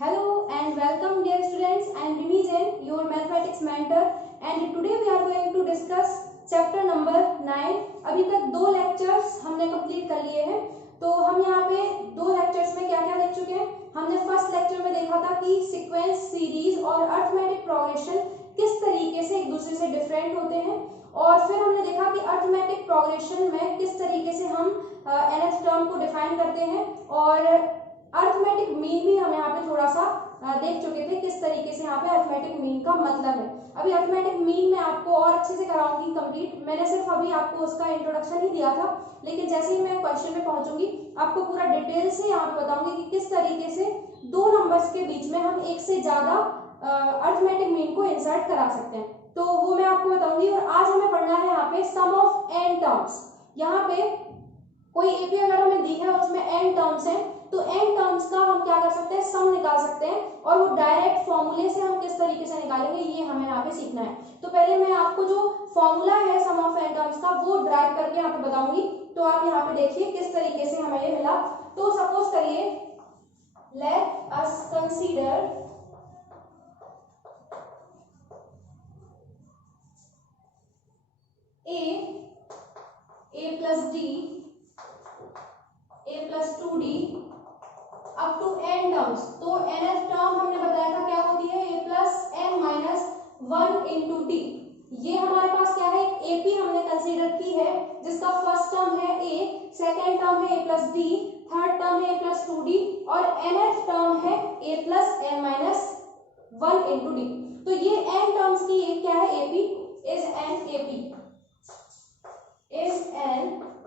Hello and welcome dear students. I am Rimi Jain, your mathematics mentor, and today we are going to discuss chapter number 9. अभी तक 2 lectures हमने complete कर लिए हैं। तो हम यहाँ पे 2 लेक्चर्स में क्या क्या देख चुके हैं। हमने फर्स्ट लेक्चर में देखा था कि सीक्वेंस, सीरीज और अर्थमेटिक प्रोग्रेशन किस तरीके से एक दूसरे से डिफरेंट होते हैं, और फिर हमने देखा कि अर्थमेटिक प्रोग्रेशन में किस तरीके से हम nth टर्म को डिफाइन करते हैं, और अर्थमेटिक मीन भी हम यहाँ पे थोड़ा सा देख चुके थे किस तरीके से यहाँ पे अर्थमेटिक मीन का मतलब है। अभी अर्थमेटिक मीन में आपको और अच्छे से कराऊंगी कंप्लीट। मैंने सिर्फ अभी आपको उसका इंट्रोडक्शन ही दिया था, लेकिन जैसे ही मैं क्वेश्चन में पहुंचूंगी आपको पूरा डिटेल से यहाँ पे बताऊंगी कि किस तरीके से 2 नंबर्स के बीच में हम एक से ज्यादा अर्थमेटिक मीन को इंसर्ट करा सकते हैं। तो वो मैं आपको बताऊंगी। और आज हमें पढ़ना है यहाँ पे सम ऑफ n टर्म्स। यहाँ पे कोई एपी अगर हमें दी है उसमें n टर्म्स हैं, तो n टर्म्स का हम क्या कर सकते हैं, सम निकाल सकते हैं, और वो डायरेक्ट फॉर्मूले से हम किस तरीके से निकालेंगे ये हमें यहाँ पे सीखना है। तो पहले मैं आपको जो फॉर्मूला है सम ऑफ n टर्म्स का वो ड्राइव करके यहाँ पे बताऊंगी। तो आप यहाँ पे देखिए किस तरीके से हमें ये मिला। तो सपोज करिए, let us consider a plus d a plus 2d up to n terms. तो nth टर्म हमने बताया था क्या होती है, a plus n minus 1 into d. ये हमारे पास क्या है, एपी हमने कंसीडर की है जिसका फर्स्ट टर्म है a, सेकेंड टर्म है a plus d, third term है a प्लस 2d, और nth टर्म है a plus n minus 1 into d. तो ये n टर्म्स की एक क्या है, एपी इज एन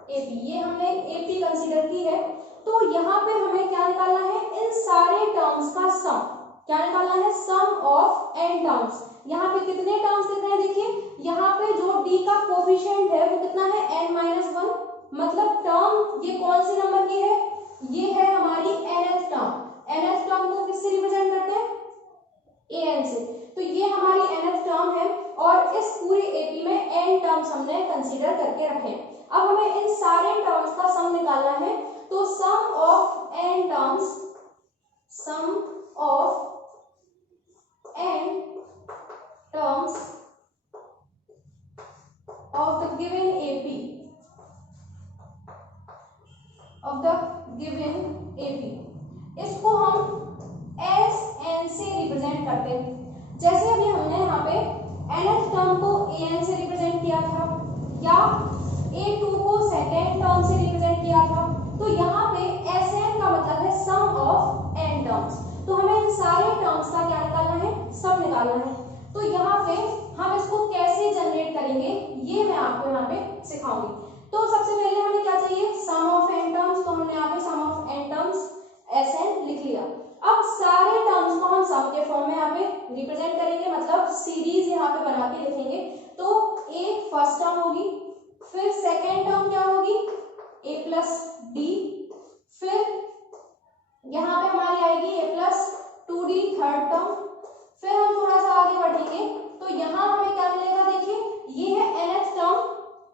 एपी ये हमने एपी कंसीडर की है। तो यहाँ पे हमें क्या निकालना है, इन सारे टर्म्स का सम। क्या निकालना है, सम ऑफ n टर्म्स। यहाँ पे कितने टर्म्स दिख रहे हैं, देखिए यहाँ पे जो d का कोफिशिएंट है वो कितना है, n माइनस 1। मतलब टर्म ये कौन सी नंबर की है, ये है हमारी nth टर्म। nth टर्म को किससे रिप्रेजेंट करते हैं, an से। तो ये हमारी nth टर्म है, और इस पूरी एपी में n टर्म्स हमने कंसीडर करके रखे हैं। अब हमें इन सारे टर्म्स का सम निकालना है। तो sum of n terms, sum of n terms of the given AP, of the given AP, इसको हम Sn से रिप्रेजेंट करते हैं। जैसे अभी हमने यहाँ पे nth टर्म को an से रिप्रेजेंट किया था, या a2 को सेकेंड टर्म से रिप्रेजेंट किया था। तो यहाँ पे Sn का मतलब है सम ऑफ n टर्म्स। तो हमें इन सारे टर्म्स का क्या निकालना है, सम निकालना है। तो यहाँ पे हम इसको कैसे जनरेट करेंगे ये मैं आपको यहाँ पे सिखाऊंगी। तो सबसे पहले हमें क्या चाहिए, सम ऑफ n टर्म्स। तो हमने यहाँ पे सम ऑफ n टर्म्स Sn लिख लिया। अब सारे टर्म्स को हम सम के फॉर्म में यहाँ पे रिप्रेजेंट करेंगे, मतलब सीरीज यहाँ पे बना के लिखेंगे। तो a फर्स्ट टर्म होगी, फिर सेकेंड टर्म क्या होगी, a प्लस डी, फिर यहाँ पे हमारी आएगी a plus 2d third term. फिर हम थोड़ा सा आगे बढ़ेंगे तो यहाँ हमें क्या मिलेगा, देखिए ये है nth टर्म।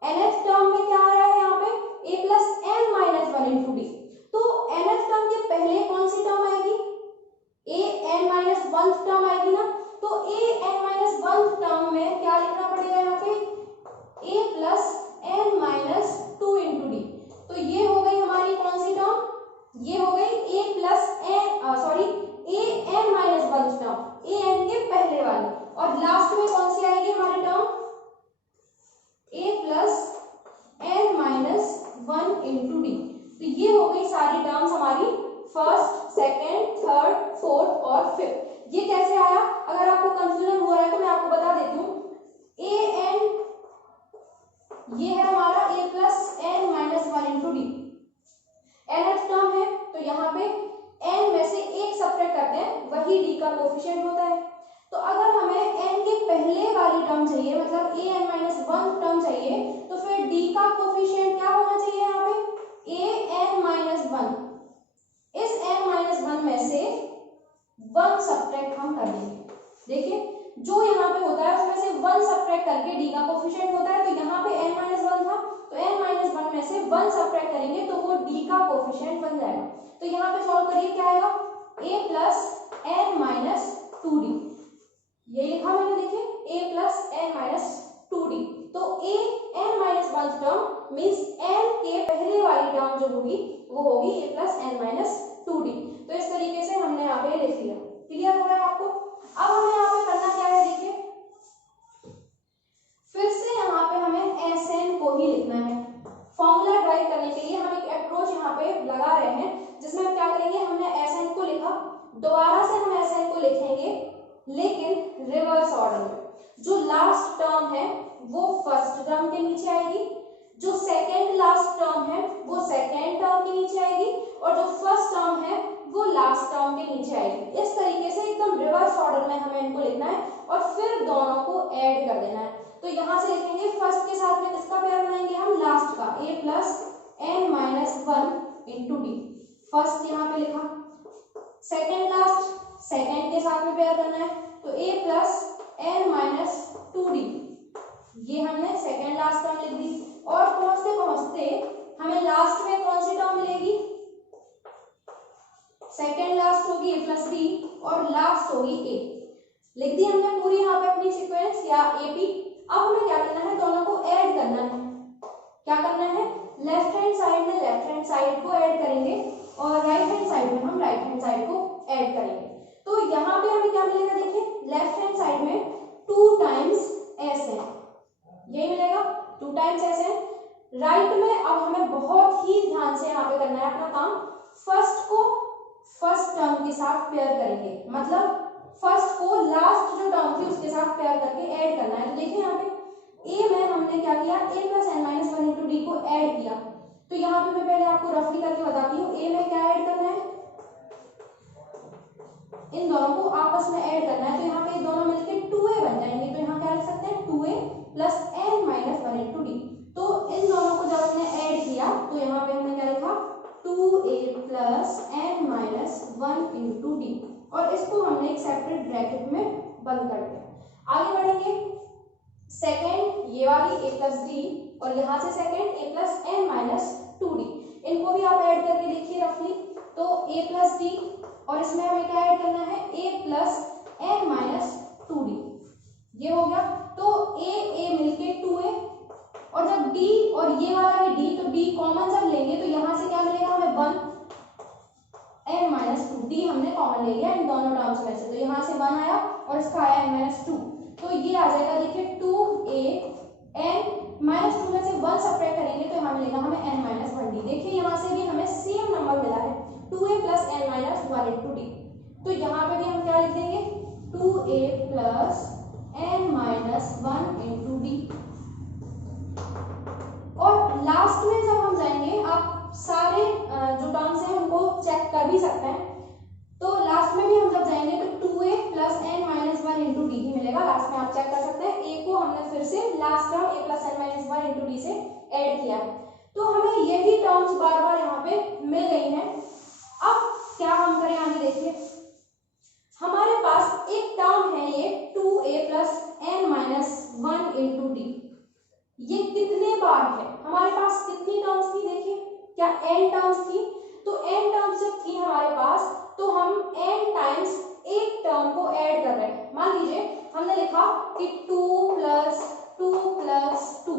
nth टर्म में क्या आ रहा है यहाँ पे, a plus n minus 1 into d. तो nth टर्म के पहले कौन सी टर्म आएगी, a n माइनस 1 टर्म आएगी ना। तो a n माइनस 1 टर्म में क्या लिखना पड़ेगा यहाँ पे, a plus n minus 2 into d. तो ये हो गई हमारी कौन सी टर्म, ये हो गई a plus a n minus 1 term, a n के पहले वाली। और लास्ट में कौन सी आएगी हमारी term, a plus n minus 1 into d. तो ये हो गई सारी टर्म्स हमारी फर्स्ट, सेकेंड, थर्ड, फोर्थ और फिफ्थ। ये कैसे आया, अगर आपको कंफ्यूजन हो रहा है तो मैं आपको बता देती हूँ। an ये है हमारा a plus n minus 1 into D, nth term है। तो यहाँ पे n में से एक सब्ट्रैक्ट करते हैं, वही d का कोफिशिएंट होता है। तो अगर हमें n के पहले वाली टर्म चाहिए, मतलब a n माइनस 1 टर्म चाहिए, तो फिर d का कोफिशिएंट क्या होना चाहिए यहाँ पे, a n माइनस 1। इस n माइनस 1 में से 1 सब्ट्रैक्ट हम कर देंगे। देखिए जो यहाँ पे होता है उसमें से 1 सब्ट्रैक्ट करके d का कोफिशिएंट होता है। तो यहाँ पे n माइनस 1 था, तो n माइनस 1 में से 1 सब्ट्रैक्ट करेंगे तो वो d का कोफिशिएंट बन जाएगा। तो यहाँ पे सॉल्व करिए, क्या आएगा, a plus n minus 2d, ये लिखा मैंने, देखिए a plus n minus 2d। तो a n minus 1 term means n के पहले वाली टर्म जो होगी वो होगी a plus n minus 2d। तो इस तरीके से हमने यहाँ पे लिख लिया। क्लियर हो रहा है आपको? अब हमें यहाँ पे करना क्या है, देखिए फिर से यहाँ पे हमें Sn को ही लिखना है। फॉर्मूला ड्राइव करने के लिए हम एक अप्रोच यहाँ पे लगा रहे हैं, जिसमें हम क्या करेंगे, हमने Sn को लिखा, दोबारा से हम Sn को लिखेंगे लेकिन रिवर्स ऑर्डर में। जो लास्ट टर्म है वो फर्स्ट टर्म के नीचे आएगी, जो सेकेंड लास्ट टर्म है वो सेकेंड टर्म के नीचे आएगी, और जो फर्स्ट टर्म है वो लास्ट टर्म के नीचे आएगी। इस तरीके से एकदम रिवर्स ऑर्डर में हमें इनको लिखना है और फिर दोनों को ऐड कर देना है। तो यहाँ से लिखेंगे फर्स्ट के साथ में किसका पेयर बनाएंगे हम, लास्ट का, a plus n minus 1 into D. First यहाँ पे लिखा, सेकेंड लास्ट सेकेंड के साथ में पेयर करना है, तो a plus n minus 2d, ये हमने सेकेंड लास्ट टर्म लिख दी। और पहुंचते पहुंचते हमें लास्ट में कौन सी टर्म मिलेगी, सेकेंड लास्ट होगी a प्लस d और लास्ट होगी a। लिख दी हमने पूरी यहाँ पे अपनी सीक्वेंस या AP। अब हमें क्या करना है, दोनों को ऐड करना है। क्या करना है, लेफ्ट हैंड साइड में लेफ्ट हैंड साइड को ऐड करेंगे और राइट हैंड साइड में हम राइट हैंड साइड को ऐड करेंगे। तो यहाँ पे हमें क्या मिलेगा, देखिए लेफ्ट हैंड साइड में 2 टाइम्स Sn, यही मिलेगा 2 टाइम्स Sn। राइट में अब हमें बहुत ही ध्यान से यहाँ पे करना है अपना काम। फर्स्ट को फर्स्ट टर्म के साथ पेयर करेंगे, मतलब फर्स्ट को लास्ट जो टर्म थी उसके साथ पेयर करके ऐड करना है। तो देखिए यहाँ पे a में हमने क्या किया, a plus n minus 1 into D को ऐड किया। तो यहाँ पे मैं पहले आपको रफली करके बताती हूँ, a में क्या ऐड करना है, इन दोनों को आपस में ऐड करना है। तो यहाँ पे दोनों मिलके 2a बन जाएंगे। तो यहाँ क्या लिख सकते हैं, 2a plus n minus 1 into d. तो इन दोनों को जब हमने ऐड किया तो यहाँ पे हमने क्या लिखा, 2a plus n minus 1 into d, और इसको हमने एक सेपरेट ब्रैकेट में बंद कर दिया। आगे बढ़ेंगे, सेकेंड ये वाली a प्लस डी और यहाँ से second a plus n minus 2d, इनको भी आप ऐड करके देखिए रफली। तो a प्लस डी और इसमें हमें क्या ऐड करना है, a plus n minus 2d, ये हो गया। तो a मिलके 2a, और जब d और ये वाला भी d, तो d कॉमन जब लेंगे तो यहाँ से क्या मिलेगा हमें, 1 n माइनस 2, d हमने कॉमन ले लिया इन दोनों टर्म्स में से, तो यहाँ से 1 आया और इसका आया n माइनस 2। तो ये आ जाएगा, देखिए 2a n माइनस 2 में से 1 सेपरेट करेंगे तो यहाँ मिलेगा हमें n माइनस 1d। देखिए यहाँ से भी हमें सेम नंबर मिला है, 2a plus n minus 1 into d. तो यहाँ पे भी हम क्या लिख देंगे, 2a plus n minus 1 into d. और लास्ट में जब हम जाएंगे, आप सारे जो टर्म्स हैं उनको चेक कर भी सकते हैं। तो लास्ट में भी हम जब जाएंगे तो 2a plus n minus 1 into d ही मिलेगा। लास्ट में आप चेक कर सकते हैं, a को हमने फिर से last term a plus n minus 1 into D से ऐड किया। तो हमें यही टर्म्स बार बार यहाँ पे मिल गई हैं। अब क्या हम करें आगे, देखिए हमारे पास एक टर्म है ये 2a plus n minus 1 into d. ये कितने बार है, हमारे पास कितनी टर्म्स थी, देखिए क्या n टर्म्स थी। तो n टर्म्स जब थी हमारे पास तो हम n टाइम्स एक टर्म को ऐड कर रहे हैं। मान लीजिए हमने लिखा कि 2 प्लस 2 प्लस 2,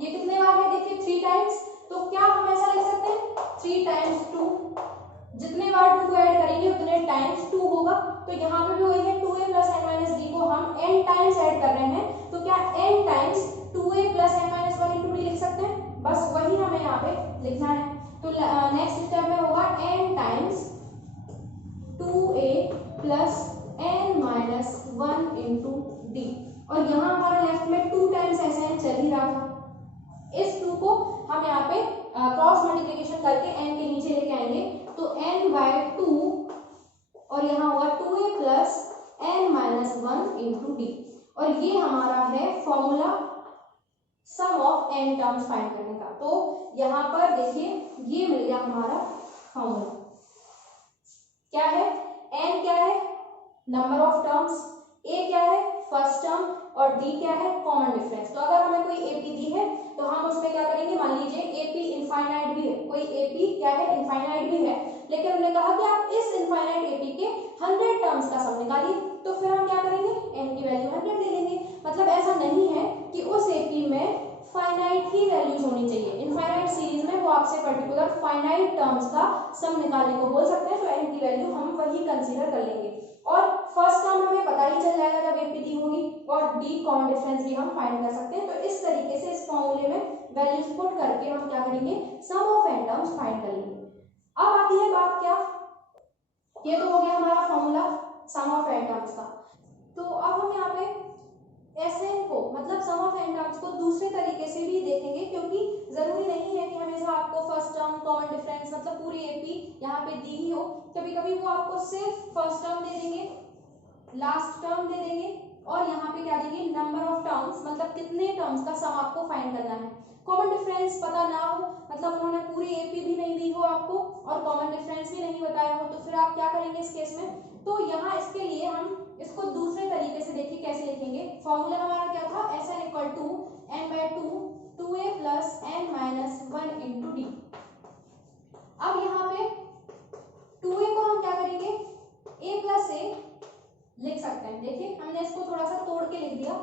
ये कितने बार है, देखिए 3 टाइम्स। तो क्या हम ऐसा लिख सकते हैं, 3 टाइम्स 2, जितने बार 2 को ऐड करेंगे उतने टाइम्स 2 होगा। तो यहाँ पे भी वही है, 2a plus n minus D को हम n टाइम्स ऐड कर रहे हैं। तो क्या n times 2a plus n minus 1 into D लिख सकते हैं, बस वही हमें यहाँ पे लिखना है। तो नेक्स्ट स्टेप में होगा n times 2a plus n minus 1 into d, और यहाँ हमारा लेफ्ट में 2 टाइम्स ऐसे चल ही रहा था। इस 2 को हम यहाँ पे क्रॉस मल्टीप्लिकेशन करके n के नीचे लेके आएंगे, तो n बाय 2 और यहाँ होगा 2a plus n minus 1 into d, और ये हमारा है formula some of n terms find करने का। तो यहाँ पर देखिए ये मिल गया हमारा फॉर्मूला। क्या है, n क्या है, नंबर ऑफ टर्म्स, a क्या है फर्स्ट टर्म, और d क्या है कॉमन डिफरेंस। तो अगर हमें कोई AP दी है तो हम उसमें क्या करेंगे, मान लीजिए AP इनफाइनाइट भी है कोई एपी क्या है, इनफाइनाइट भी है, लेकिन हमने कहा कि आप इस इनफाइनाइट एपी के 100 टर्म्स का सम निकालिए, तो फिर हम क्या करेंगे, n की वैल्यू 100 ले लेंगे। मतलब ऐसा नहीं है कि उस एपी में फाइनाइट ही वैल्यूज होनी चाहिए, इनफाइनाइट सीरीज में वो आपसे पर्टिकुलर फाइनाइट टर्म्स का सम निकालने को बोल सकते हैं, तो n की वैल्यू हम वही कंसीडर कर लेंगे। और फर्स्ट टर्म हमें पता ही चल जाएगा जब एपी दी होगी, और डी कॉमन डिफरेंस भी हम फाइंड कर सकते हैं। तो इस तरीके से इस फॉर्मूले में वैल्यूज पुट करके हम क्या करेंगे, सम ऑफ n टर्म्स फाइंड कर लेंगे। अब आती है बात क्या, ये तो हो गया हमारा formula some of n terms का। तो अब हम यहाँ पे Sn को मतलब सम ऑफ n टर्म्स को दूसरे तरीके से भी देखेंगे, क्योंकि जरूरी नहीं है कि हमेशा आपको फर्स्ट टर्म कॉमन डिफरेंस मतलब पूरी एपी यहाँ पे दी ही हो, कभी कभी वो आपको सिर्फ फर्स्ट टर्म दे देंगे, लास्ट टर्म दे देंगे, और यहाँ पे क्या देंगे, नंबर ऑफ टर्म्स मतलब कितने टर्म्स का सम आपको फाइंड करना है। कॉमन डिफरेंस पता ना हो, मतलब उन्होंने पूरी एपी भी नहीं दी हो आपको और कॉमन डिफरेंस भी नहीं बताया हो, तो फिर आप क्या करेंगे इस केस में। तो यहाँ इसके लिए हम इसको दूसरे तरीके से देखिए कैसे लिखेंगे। फॉर्मूला हमारा क्या था, Sn equal to n/2 2a plus n minus 1 into d. अब यहाँ पे 2a को हम क्या करेंगे, a प्लस a लिख सकते हैं। देखिए हमने इसको थोड़ा सा तोड़ के लिख दिया।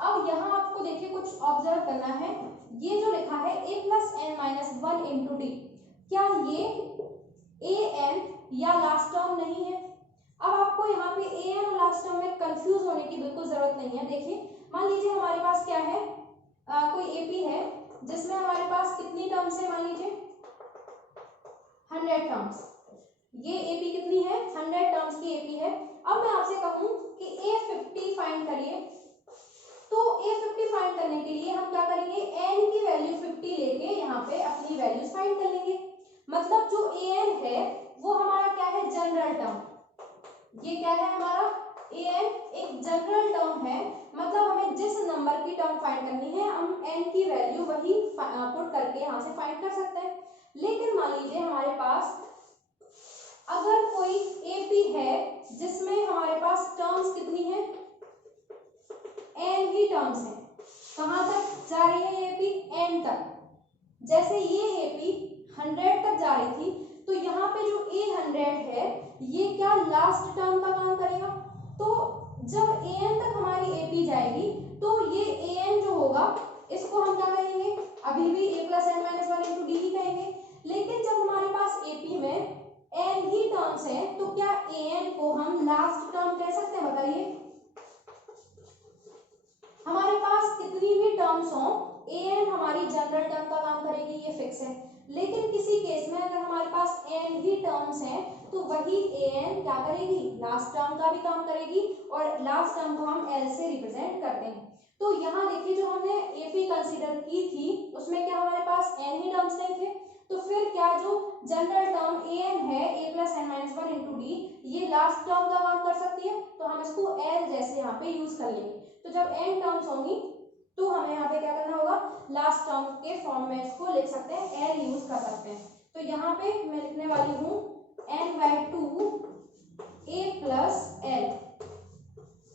अब यहाँ आपको देखिए कुछ ऑब्जर्व करना है, ये जो लिखा है a plus n minus 1 into D, क्या ये an या लास्ट टर्म नहीं है। अब आपको यहाँ पे an और लास्ट टर्म में कंफ्यूज होने की बिल्कुल जरूरत नहीं है। देखिए मान लीजिए हमारे पास क्या है, कोई एपी है जिसमें हमारे पास कितनी टर्म्स है, मान लीजिए 100 टर्म्स। ये एपी कितनी है, 100 टर्म्स की एपी है। अब मैं आपसे कहूं कि A50 फाइंड करिए, तो A50 फाइंड करने के लिए हम क्या करेंगे, n की वैल्यू 50 लेके यहाँ पे अपनी वैल्यूज फाइंड कर लेंगे। मतलब जो an है वो हमारा क्या है, जनरल टर्म। ये क्या है हमारा, an एक जनरल टर्म है, मतलब हमें जिस नंबर की टर्म फाइंड करनी है हम n की वैल्यू वही पुट करके यहाँ से फाइंड कर सकते हैं। लेकिन मान लीजिए हमारे पास अगर कोई एपी है जिसमें हमारे पास टर्म्स कितनी है, n ही टर्म्स है, कहां तक जा रही है ये एपी, n तक। जैसे ये एपी 100 तक जा रही थी, तो यहाँ पे जो A100 है ये क्या लास्ट टर्म का काम करेगा। तो जब an तक हमारी एपी जाएगी तो ये an जो होगा इसको हम क्या कहेंगे, अभी भी a plus n minus 1 into d ही कहेंगे। लेकिन जब हमारे पास एपी में n ही टर्म्स हैं तो क्या an को हम लास्ट टर्म कह सकते हैं, बताइए। हमारे पास कितनी भी टर्म्स हो an हमारी जनरल टर्म का काम करेगी, ये फिक्स है। लेकिन किसी केस में अगर हमारे पास n ही टर्म्स हैं तो वही an क्या करेगी, लास्ट टर्म का भी काम करेगी, और लास्ट टर्म को हम l से रिप्रेजेंट करते हैं। तो यहाँ देखिए जो हमने एपी कंसीडर की थी उसमें क्या हमारे पास n ही टर्म्स नहीं थे, तो फिर क्या जो जनरल टर्म an है a plus n minus 1 into d, ये लास्ट टर्म का काम कर सकती है, तो हम इसको l जैसे यहाँ पे यूज कर लेंगे। तो जब n टर्म्स होंगी तो हमें यहाँ पे क्या करना होगा, लास्ट टर्म के फॉर्म में इसको लिख सकते हैं, l यूज कर सकते हैं। तो यहाँ पे मैं लिखने वाली हूँ n/2 a प्लस l,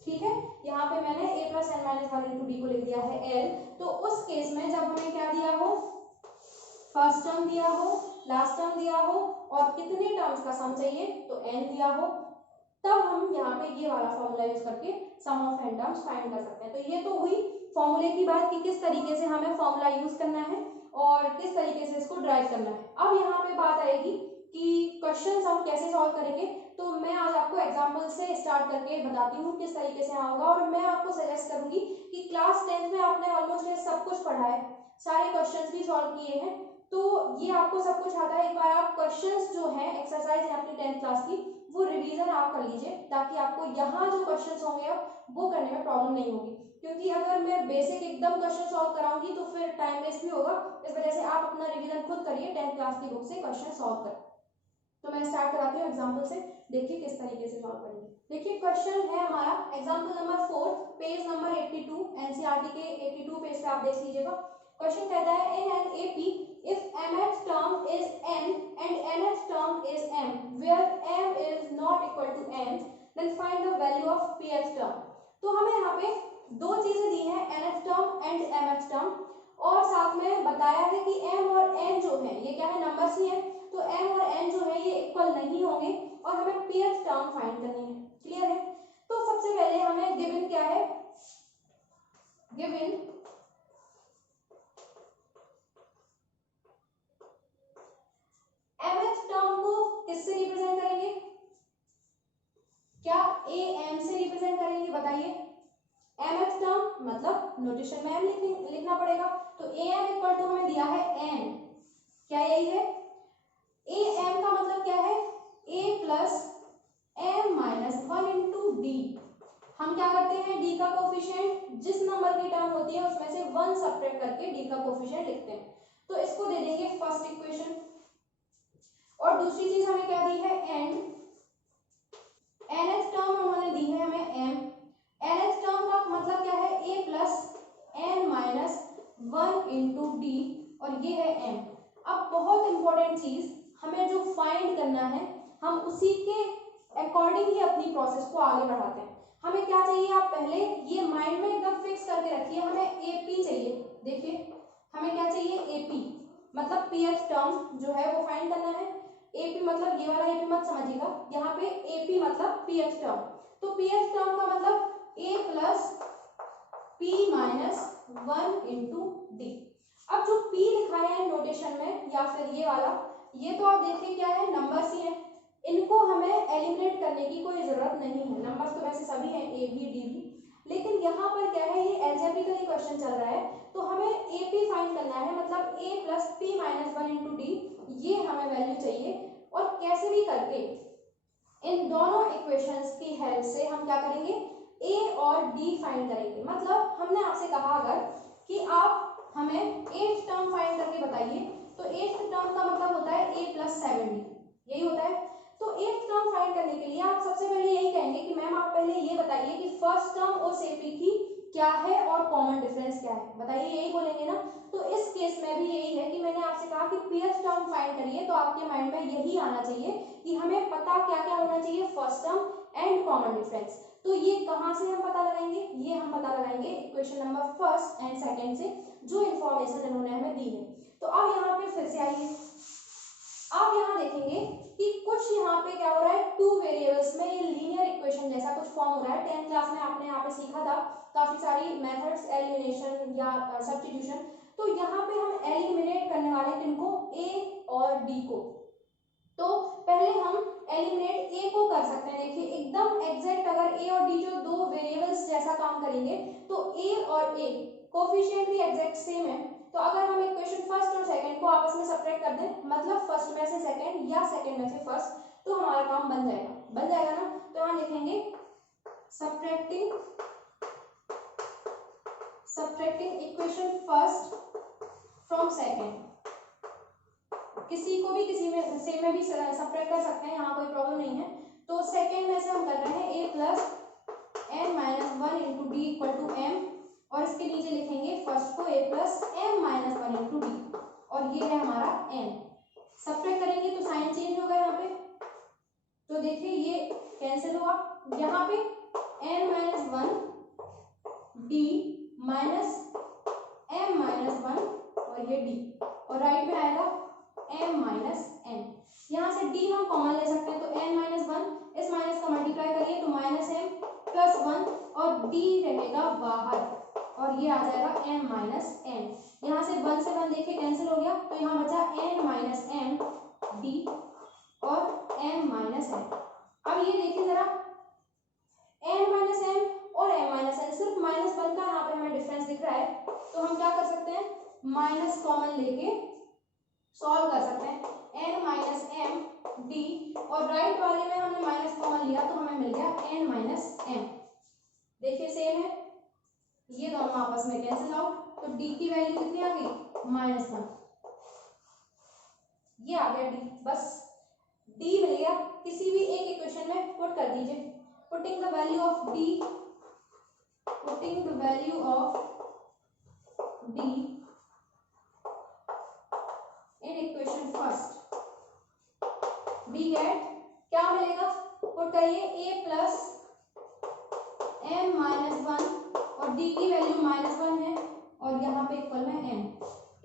ठीक है। यहाँ पे मैंने a plus n minus 1 into D को लिख दिया है l। तो उस केस में जब हमें क्या दिया हो, फर्स्ट टर्म दिया हो, लास्ट टर्म दिया हो और कितने टर्म्स का सम चाहिए तो n दिया हो, तब हम यहाँ पे ये वाला फॉर्मूला यूज करके सम ऑफ n टर्म्स फाइंड कर सकते हैं। तो ये तो हुई फॉर्मूले की बात कि किस तरीके से हमें फॉर्मूला यूज करना है और किस तरीके से इसको ड्राइव करना है। अब यहाँ पे बात आएगी कि क्वेश्चंस हम कैसे सॉल्व करेंगे। तो मैं आज आपको एग्जांपल से स्टार्ट करके बताती हूँ किस तरीके से होगा, और मैं आपको सजेस्ट करूंगी कि क्लास 10th में आपने ऑलमोस्ट सब कुछ पढ़ा है, सारे क्वेश्चंस भी सॉल्व किए हैं, तो ये आपको सब कुछ आता है। एक बार आप क्वेश्चंस जो है एक्सरसाइज है अपनी 10th क्लास की वो रिवीजन आप कर लीजिए, ताकि आपको यहाँ जो क्वेश्चंस होंगे अब वो करने में प्रॉब्लम नहीं होगी। क्योंकि अगर मैं बेसिक एकदम क्वेश्चन सॉल्व कराऊंगी तो फिर टाइम वेस्ट भी होगा, इस वजह से आप अपना रिवीजन खुद करिए, 10th क्लास की बुक से क्वेश्चन सॉल्व कर। तो मैं स्टार्ट कराती हूँ एग्जाम्पल से, देखिए किस तरीके से सॉल्व करेंगे। देखिए क्वेश्चन है हमारा example number 4, page number 82, NCERT के 82 पेज पे आप देख लीजिएगा। क्वेश्चन कहता है in an AP if mth term is n and nth term is m where m is not equal to n then find the value of pth term। तो हमें यहाँ पे दो चीजें दी हैं, nth term and mth term, और साथ में बताया है कि m इक्वल नहीं होंगे और हमें pth टर्म फाइंड करनी है। क्लियर है? तो सबसे पहले हमें गिवन क्या है, गिवन mth टर्म को किससे रिप्रेजेंट करेंगे, क्या am से रिप्रेजेंट करेंगे, बताइए। mth टर्म मतलब नोटेशन में m लिखना पड़ेगा, तो am इक्वल टू हमें दिया है n, क्या यही है? am का मतलब क्या है, a plus m minus 1 into D. हम क्या करते हैं, d का कोफिशिएंट जिस नंबर की टर्म होती है उसमें से 1 सब्ट्रैक्ट करके d का कोफिशिएंट लिखते हैं, तो इसको दे देंगे फर्स्ट इक्वेशन। और दूसरी चीज हमें क्या दी है, n, nth टर्म उन्होंने दी है हमें m, nth टर्म का मतलब क्या है, a plus n minus 1 into d, और ये है m। अब बहुत इंपॉर्टेंट चीज, हमें जो फाइंड करना है हम उसी के अकॉर्डिंग ही अपनी प्रोसेस को आगे बढ़ाते हैं। हमें क्या चाहिए, आप पहले ये माइंड में एकदम फिक्स करके रखिए, हमें AP चाहिए। देखिए हमें क्या चाहिए, AP मतलब pth टर्म जो है वो फाइंड करना है। AP मतलब ये वाला AP मत समझिएगा, यहाँ पे AP मतलब pth टर्म, तो pth टर्म का मतलब a plus p minus 1 into d. अब जो p लिखा है नोटेशन में या फिर ये वाला, ये तो आप देखिए क्या है, नंबर्स ही है, इनको हमें एलिमिनेट करने की कोई जरूरत नहीं है। नंबर्स तो वैसे सभी हैं a b d भी, लेकिन यहाँ पर क्या है, ये एल्जेब्रिकली क्वेश्चन चल रहा है, तो हमें AP फाइंड करना है, मतलब a plus p minus 1 into d, ये हमें वैल्यू चाहिए। और कैसे भी करके इन दोनों इक्वेशंस की हेल्प से हम क्या करेंगे, a और d फाइंड करेंगे। मतलब हमने आपसे कहा अगर कि आप हमें 8th टर्म फाइंड करके बताइए, तो 8th टर्म का मतलब होता है a प्लस 7d, यही होता है। तो 8th टर्म फाइंड करने के लिए आप सबसे पहले यही कहेंगे कि मैम आप पहले ये बताइए कि फर्स्ट टर्म उस AP की क्या है और कॉमन डिफरेंस क्या है, बताइए, यही बोलेंगे ना। तो इस केस में भी यही है कि मैंने आपसे कहा कि pth टर्म फाइंड करिए, तो आपके माइंड में यही आना चाहिए कि हमें पता क्या क्या होना चाहिए, first term and common difference. तो ये कहाँ से हम पता लगाएंगे, ये हम पता लगाएंगे equation number first and second से, जो इन्फॉर्मेशन इन्होंने हमें दी है। तो अब यहाँ पे फिर से आइए, आप यहाँ देखेंगे कि कुछ यहाँ पे क्या हो रहा है, टू वेरिएबल्स में ये लीनियर इक्वेशन जैसा कुछ फॉर्म हो रहा है। 10th क्लास में आपने यहाँ पे सीखा था काफी सारी मेथड्स, एलिमिनेशन या सब्स्टिट्यूशन। तो यहाँ पे हम एलिमिनेट करने वाले किनको, a और d को। तो पहले हम एलिमिनेट a को कर सकते हैं। देखिए एकदम एग्जैक्ट अगर a और d जो दो वेरिएबल्स जैसा काम करेंगे, तो a और a कोफिशिएंट भी एग्जैक्ट सेम है, तो अगर हम इक्वेशन फर्स्ट और सेकंड को आपस में सब्ट्रैक्ट कर दें, मतलब फर्स्ट में से सेकंड या सेकंड में से फर्स्ट, तो हमारा काम बन जाएगा ना। तो यहाँ लिखेंगे subtracting equation first from second. किसी को भी किसी में सेम में भी सब्ट्रैक्ट कर सकते हैं, यहाँ कोई प्रॉब्लम नहीं है। तो सेकंड में से हम कर रहे हैं a plus n minus 1 into d equal to m, और इसके नीचे लिखेंगे फर्स्ट को a plus m minus 1 into d, और ये है हमारा n। सब्ट्रैक्ट करेंगे तो साइन चेंज होगा यहाँ पे, तो देखिए ये कैंसिल हुआ, यहाँ पे n minus 1 d minus m minus 1 और ये d, और राइट में आएगा m माइनस n। यहाँ से d हम कॉमन ले सकते हैं, तो n माइनस 1 इस माइनस का मल्टीप्लाई करिए तो माइनस m प्लस 1, और d रहेगा बाहर, और ये आ जाएगा m माइनस n। यहाँ से 1 से 1 देखिए कैंसिल हो गया, तो यहाँ बचा n माइनस m d और m माइनस n। अब ये देखिए जरा, n माइनस m और m माइनस n, सिर्फ माइनस 1 का यहाँ पे हमें डिफरेंस दिख रहा है, तो हम क्या कर सकते हैं, माइनस कॉमन लेके सॉल्व कर सकते हैं। n माइनस m d, और राइट वाले में हमने माइनस कॉमन लिया तो हमें मिल गया n माइनस m। देखिए सेम है, ये दोनों आपस में कैंसिल आउट, तो d की वैल्यू कितनी आ गई, माइनस 1, ये आ गया d, बस d मिल गया। किसी भी एक इक्वेशन में पुट कर दीजिए, putting the value of d in equation first, we get क्या मिलेगा, पुट करिए a प्लस m माइनस 1, और d की वैल्यू माइनस 1 है, और यहाँ पे इक्वल में m,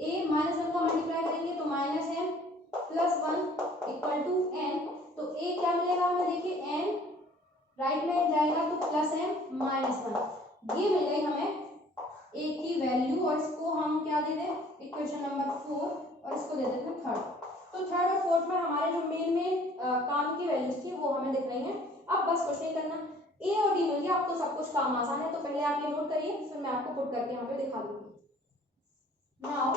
a माइनस 1 का मल्टीप्लाई करेंगे तो minus m plus 1 equal to n, तो ए क्या मिलेगा हमें, देखिए n राइट में जाएगा तो प्लस m माइनस 1, ये मिल गई हमें ए की वैल्यू। और इसको हम क्या दे दें, इक्वेशन नंबर 4, और इसको दे देते हैं थर्ड। तो थर्ड और फोर्थ में हमारे जो मेन काम की वैल्यूज थी वो हमें दिख रही हैं। अब बस कुछ नहीं करना, ए और डी मिल गया, अब तो सब कुछ काम आसान है। तो पहले आप ये नोट करिए, फिर मैं आपको पुट करके यहाँ पे दिखा दूंगी। Now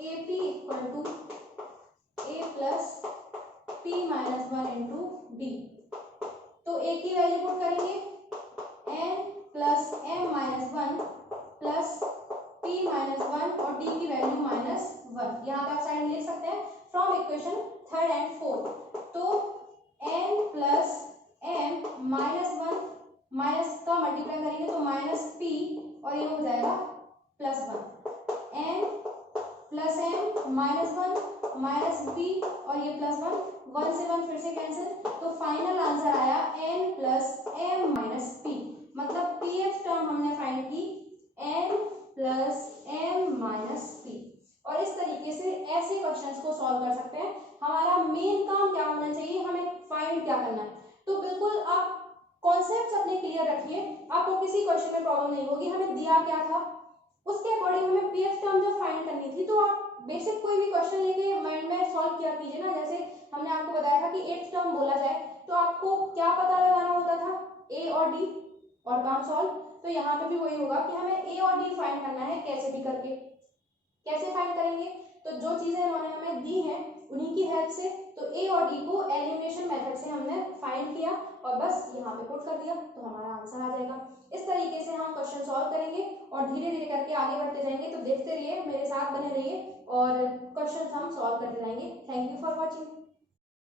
a p equal to a plus p minus 1 into d. तो ए की वैल्यू पुट करेंगे n plus m minus 1 plus p minus 1 और d की वैल्यू माइनस 1। यहाँ पे आप साइड में लिख सकते हैं from equation third and fourth. तो n plus m minus 1 minus का मल्टीप्लाई करेंगे तो माइनस p और ये हो जाएगा plus 1। n plus m minus 1 minus b और ये प्लस 1 से 1 फिर से कैंसिल। तो फाइनल आंसर आया n plus m minus p, मतलब pth टर्म हमने फाइंड की n plus m minus p। और इस तरीके से ऐसे क्वेश्चंस को सॉल्व कर सकते हैं। हमारा मेन काम क्या होना चाहिए, हमें फाइंड क्या करना है। तो बिल्कुल आप कॉन्सेप्ट्स अपने क्लियर रखिए, आपको किसी क्वेश्चन में प्रॉब्लम नहीं होगी। हमें दिया क्या था उसके अकॉर्डिंग हमें pth टर्म जो फाइंड करनी थी, तो आप बेसिक कोई भी क्वेश्चन लेके माइंड में सॉल्व किया कीजिए ना। जैसे हमने आपको बताया था कि 8th टर्म बोला जाए तो आपको क्या पता लगाना होता था, a और d, और काम सॉल्व। तो यहाँ पे भी वही होगा कि हमें a और d फाइंड करना है, कैसे भी करके। कैसे फाइंड करेंगे, तो जो चीजें इन्होंने हमें दी हैं उन्हीं की हेल्प से। तो a और d को एलिमिनेशन मेथड से हमने फाइंड किया और बस यहाँ पे पुट कर दिया, तो हमारा आंसर आ जाएगा। इस तरीके से हम क्वेश्चन सॉल्व करेंगे और धीरे धीरे करके आगे बढ़ते जाएंगे। तो देखते रहिए, मेरे साथ बने रहिए और